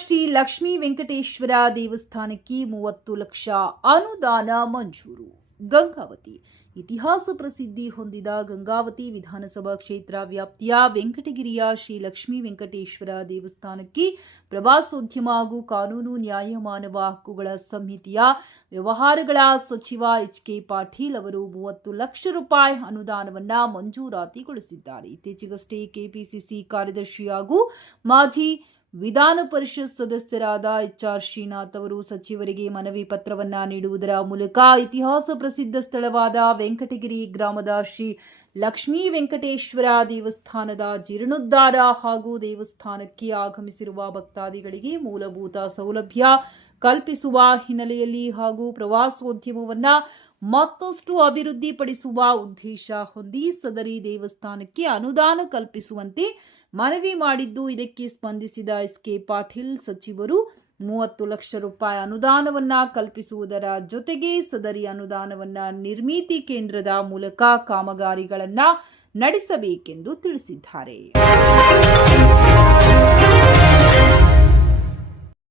ಶ್ರೀ ಲಕ್ಷ್ಮೀ ವೆಂಕಟೇಶ್ವರ ದೇವಸ್ಥಾನಕ್ಕೆ 30 ಲಕ್ಷ ಅನುದಾನ ಮಂಜೂರು. ಗಂಗಾವತಿ ಇತಿಹಾಸ ಪ್ರಸಿದ್ಧಿ ಹೊಂದಿದ ಗಂಗಾವತಿ ವಿಧಾನಸಭಾ ಕ್ಷೇತ್ರ ವ್ಯಾಪ್ತಿಯ ವೆಂಕಟಗಿರಿಯ ಶ್ರೀ ಲಕ್ಷ್ಮೀ ವೆಂಕಟೇಶ್ವರ ದೇವಸ್ಥಾನಕ್ಕೆ ಪ್ರವಾಸೋದ್ಯಮ ಹಾಗೂ ಕಾನೂನು ನ್ಯಾಯ ಮಾನವ ಹಕ್ಕುಗಳ ಸಮಿತಿಯ ವ್ಯವಹಾರಗಳ ಸಚಿವ ಎಚ್.ಕೆ. ಪಾಟೀಲ್ ಅವರು 30 ಲಕ್ಷ ರೂಪಾಯಿ ಅನುದಾನವನ್ನು ಮಂಜೂರಾತಿಗೊಳಿಸಿದ್ದಾರೆ. ಇತ್ತೀಚೆಗಷ್ಟೇ ಕೆಪಿಸಿಸಿ ಕಾರ್ಯದರ್ಶಿ ಹಾಗೂ ಮಾಜಿ ವಿಧಾನ ಪರಿಷತ್ ಸದಸ್ಯರಾದ ಎಚ್.ಆರ್. ಶ್ರೀನಾಥ್ ಅವರು ಸಚಿವರಿಗೆ ಮನವಿ ಪತ್ರವನ್ನ ನೀಡುವುದರ ಮೂಲಕ ಇತಿಹಾಸ ಪ್ರಸಿದ್ಧ ಸ್ಥಳವಾದ ವೆಂಕಟಗಿರಿ ಗ್ರಾಮದ ಶ್ರೀ ಲಕ್ಷ್ಮೀ ವೆಂಕಟೇಶ್ವರ ದೇವಸ್ಥಾನದ ಜೀರ್ಣೋದ್ಧಾರ ಹಾಗೂ ದೇವಸ್ಥಾನಕ್ಕೆ ಆಗಮಿಸಿರುವ ಭಕ್ತಾದಿಗಳಿಗೆ ಮೂಲಭೂತ ಸೌಲಭ್ಯ ಕಲ್ಪಿಸುವ ಹಿನ್ನೆಲೆಯಲ್ಲಿ ಹಾಗೂ ಪ್ರವಾಸೋದ್ಯಮವನ್ನ ಮತ್ತಷ್ಟು ಅಭಿವೃದ್ಧಿಪಡಿಸುವ ಉದ್ದೇಶ ಹೊಂದಿ ಸದರಿ ದೇವಸ್ಥಾನಕ್ಕೆ ಅನುದಾನ ಕಲ್ಪಿಸುವಂತೆ ಮನವಿ ಮಾಡಿದ್ದು, ಇದಕ್ಕೆ ಸ್ಪಂದಿಸಿದ ಎಸ್.ಕೆ. ಪಾಟೀಲ್ ಸಚಿವರು 30 ಲಕ್ಷ ರೂಪಾಯಿ ಅನುದಾನವನ್ನ ಕಲ್ಪಿಸುವುದರ ಜೊತೆಗೆ ಸದರಿ ಅನುದಾನವನ್ನ ನಿರ್ಮಿತಿ ಕೇಂದ್ರದ ಮೂಲಕ ಕಾಮಗಾರಿಗಳನ್ನ ನಡೆಸಬೇಕೆಂದು ತಿಳಿಸಿದ್ದಾರೆ.